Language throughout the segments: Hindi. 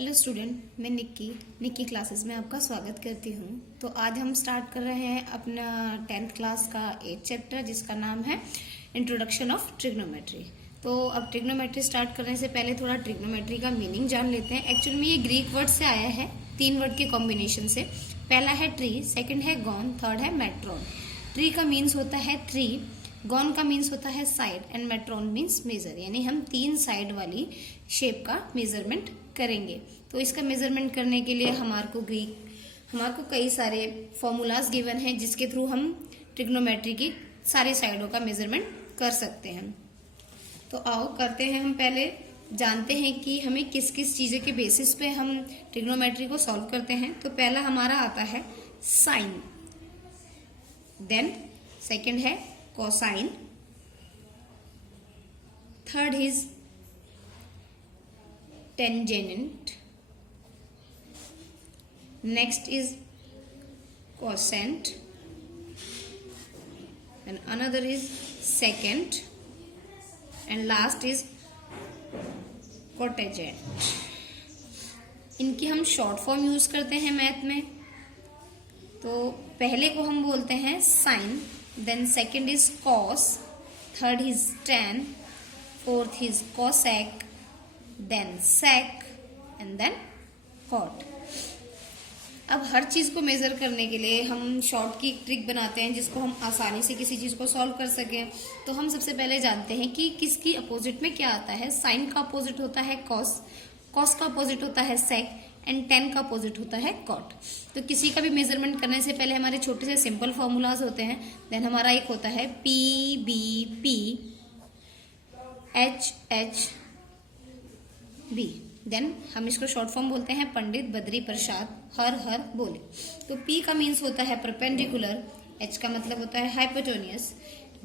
हेलो स्टूडेंट, मैं निक्की क्लासेस में आपका स्वागत करती हूँ। तो आज हम स्टार्ट कर रहे हैं अपना 10th क्लास का 8th चैप्टर, जिसका नाम है इंट्रोडक्शन ऑफ ट्रिग्नोमेट्री। तो अब ट्रिग्नोमेट्री स्टार्ट करने से पहले थोड़ा ट्रिग्नोमेट्री का मीनिंग जान लेते हैं। एक्चुअली में ये ग्रीक वर्ड से आया है, 3 वर्ड के कॉम्बिनेशन से। पहला है ट्री, सेकेंड है गॉन, थर्ड है मेट्रॉन। ट्री का मीन्स होता है थ्री, गॉन का मीन्स होता है साइड एंड मेट्रॉन मीन्स मेजर, यानी हम 3 साइड वाली शेप का मेजरमेंट करेंगे। तो इसका मेजरमेंट करने के लिए हमारे को कई सारे फॉर्मूलाज गिवन हैं, जिसके थ्रू हम ट्रिग्नोमेट्री की सारी साइडों का मेजरमेंट कर सकते हैं। तो आओ करते हैं। हम पहले जानते हैं कि हमें किस किस चीज़ों के बेसिस पे हम ट्रिग्नोमेट्री को सॉल्व करते हैं। तो पहला हमारा आता है साइन, देन सेकंड है cosine, third is tangent, next is cosecant and another is secant and last is cotangent। इनकी हम शॉर्ट फॉर्म यूज करते हैं मैथ में। तो पहले को हम बोलते हैं sine, then second is cos, third is tan, fourth is cosec, then sec and then cot. अब हर चीज को मेजर करने के लिए हम शॉर्ट की ट्रिक बनाते हैं, जिसको हम आसानी से किसी चीज को सॉल्व कर सकें। तो हम सबसे पहले जानते हैं कि किसकी अपोजिट में क्या आता है। साइन का अपोजिट होता है कॉस, कॉस का अपोजिट होता है सेक एंड टेन का अपोजिट होता है कॉट। तो किसी का भी मेजरमेंट करने से पहले हमारे छोटे से सिंपल फॉर्मूलाज होते हैं। देन हमारा एक होता है P B P, H H B, then हम इसको शॉर्ट फॉर्म बोलते हैं पंडित बद्री प्रसाद हर हर बोले। तो P का मीन्स होता है परपेंडिकुलर, H का मतलब होता है हाइपोटेनियस,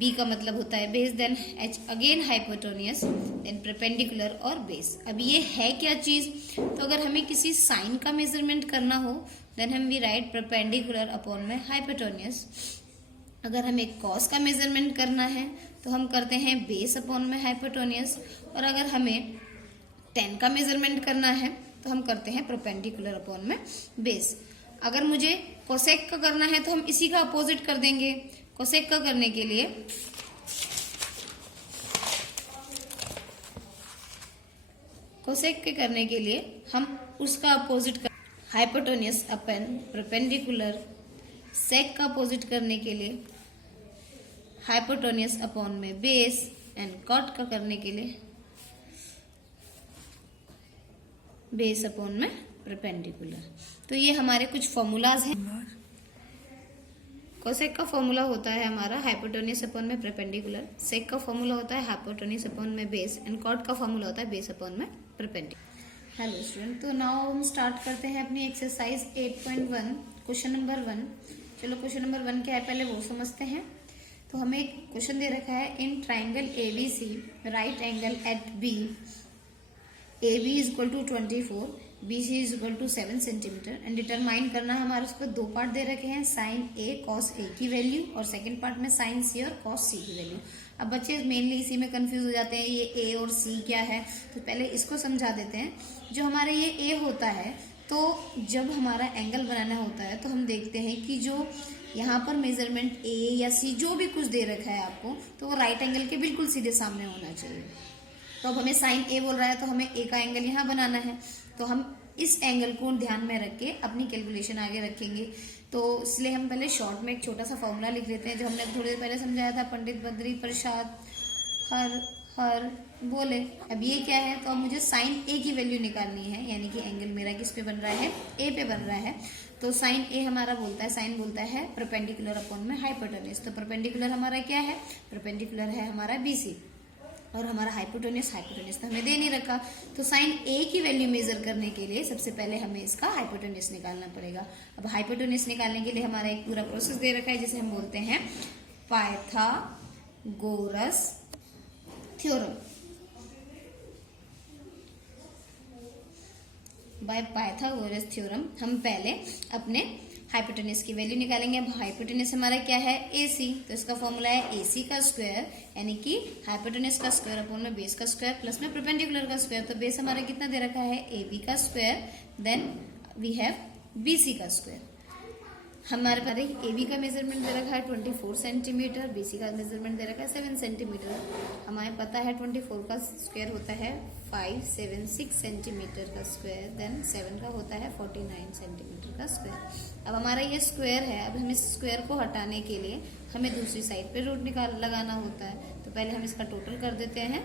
B का मतलब होता है base, then H again hypotenuse, then perpendicular और बेस। अब ये है क्या चीज? तो अगर हमें किसी साइन का मेजरमेंट करना हो, देन हम वी राइट परपेंडिकुलर अपॉन में हाइपोटेनियस। अगर हमें कॉस का मेजरमेंट करना है तो हम करते हैं बेस अपॉन में हाइपोटेनियस, और अगर हमें टेन का मेजरमेंट करना है तो हम करते हैं परपेंडिकुलर अपॉन में बेस। अगर मुझे कोसेक का करना है तो हम इसी का अपोजिट कर देंगे। कोसेक का करने के लिए हम उसका अपोजिट कर, हाइपोटेनियस अपन परपेंडिकुलर। सेक का अपोजिट करने के लिए हाइपोटेनियस अपॉन में बेस, एंड कॉट का करने के लिए बेस अपॉन में परपेंडिकुलर। तो ये हमारे कुछ फॉर्मूलाज हैं। कोसेक का फॉर्मूला होता है हमारा हाइपोटेनियस अपॉन में परपेंडिकुलर, सेक का फॉर्मूला होता है हाइपोटेनियस अपॉन में बेस, एंड कॉट का फॉर्मूला होता है बेस अपॉन में परपेंडिकुलर। हेलो स्टूडेंट, तो नाउ हम स्टार्ट करते हैं अपनी एक्सरसाइज 8.1 क्वेश्चन नंबर 1। चलो क्वेश्चन नंबर 1 क्या है पहले वो समझते हैं। तो हमें एक क्वेश्चन दे रखा है, in triangle ABC right angle at B, AB is equal to 24, BC is equal to 7 centimetre, and determine करना है। हमारे उसको 2 पार्ट दे रखे हैं, साइन A कॉस A की वैल्यू, और सेकंड पार्ट में साइन C और कॉस C की वैल्यू। अब बच्चे मेनली इसी में कंफ्यूज हो जाते हैं, ये A और C क्या है। तो पहले इसको समझा देते हैं। जो हमारा ये A होता है, तो जब हमारा एंगल बनाना होता है तो हम देखते हैं कि जो यहाँ पर मेजरमेंट A या C जो भी कुछ दे रखा है आपको, तो वो राइट एंगल के बिल्कुल सीधे सामने होना चाहिए। तो अब हमें साइन A बोल रहा है तो हमें A का एंगल यहाँ बनाना है। तो हम इस एंगल को ध्यान में रख के अपनी कैलकुलेशन आगे रखेंगे। तो इसलिए हम पहले शॉर्ट में एक छोटा सा फॉर्मूला लिख लेते हैं, जो हमने थोड़ी देर पहले समझाया था, पंडित बद्री प्रसाद हर हर बोले। अब ये क्या है? तो अब मुझे साइन A की वैल्यू निकालनी है, यानी कि एंगल मेरा किस पे बन रहा है? A पे बन रहा है। तो साइन A हमारा बोलता है, साइन बोलता है परपेंडिकुलर अपॉन में हाइपोटेनियस। तो परपेंडिकुलर हमारा क्या है? परपेंडिकुलर है हमारा BC, और हमारा हाइपोटेनियस तो हमें दे नहीं रखा। तो साइन A की वैल्यू मेजर करने के लिए सबसे पहले हमें इसका हाइपोटेनियस निकालना पड़ेगा। अब हाइपोटेनियस निकालने के लिए हमारा एक पूरा प्रोसेस दे रखा है, जिसे हम बोलते हैं Pythagoras theorem. By Pythagoras theorem हम पहले अपने हाइपोटेन्यूज की वैल्यू निकालेंगे। अब हाइपोटेन्यूज हमारा क्या है, AC, तो इसका फॉर्मूला है AC का स्क्वायर, यानी कि हाइपोटेन्यूज का स्क्वायर अपॉन में बेस का स्क्वायर प्लस में परपेंडिकुलर का स्क्वायर। तो बेस हमारा कितना दे रखा है, AB का square, then we have BC का स्क्वायर। हमारे पास AB का मेजरमेंट दे रखा है 24 सेंटीमीटर, BC का मेजरमेंट दे रखा है 7 सेंटीमीटर। हमें पता है 24 का स्क्वायर होता है 576 सेंटीमीटर का स्क्वायर, देन 7 का होता है 49 सेंटीमीटर का स्क्वायर। अब हमारा ये स्क्वायर है, अब हम इस स्क्वायर को हटाने के लिए हमें दूसरी साइड पे रूट लगाना होता है। तो पहले हम इसका टोटल कर देते हैं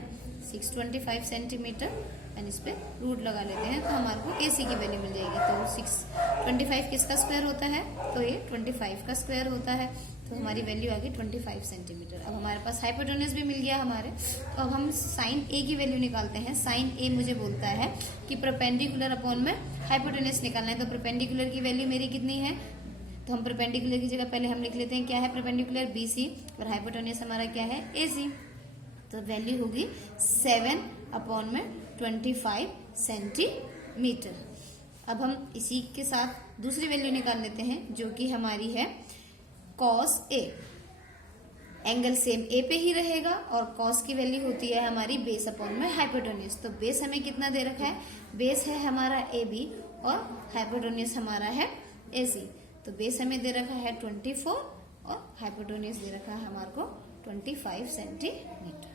625 सेंटीमीटर एंड इस पे रूट लगा लेते हैं, तो हमारे को AC की वैल्यू मिल जाएगी। तो 625 किसका स्क्वायर होता है, तो ये 25 का स्क्वायर होता है, तो हमारी वैल्यू आ गई 25 सेंटीमीटर। अब हमारे पास हाइपोटेन्यूज भी मिल गया हमारे। तो अब हम साइन A की वैल्यू निकालते हैं। साइन A मुझे बोलता है कि परपेंडिकुलर अपॉन में हाइपोटेन्यूज निकालना है। तो परपेंडिकुलर की वैल्यू मेरी कितनी है, तो हम परपेंडिकुलर की जगह पहले हम लिख लेते हैं क्या है परपेंडिकुलर BC, और हाइपोटेन्यूज हमारा क्या है AC। तो वैल्यू होगी 7 अपॉन में 25 सेंटीमीटर। अब हम इसी के साथ दूसरी वैल्यू निकाल लेते हैं, जो कि हमारी है cos A। Angle same A पे ही रहेगा, और cos की वैल्यू होती है हमारी बेस अपॉन में हाइपोटेन्यूज। तो बेस हमें कितना दे रखा है, बेस है हमारा AB और हाइपोटेन्यूज हमारा है AC। तो बेस हमें दे रखा है 24 और हाइपोटेन्यूज दे रखा है हमारे को 25 सेंटीमीटर।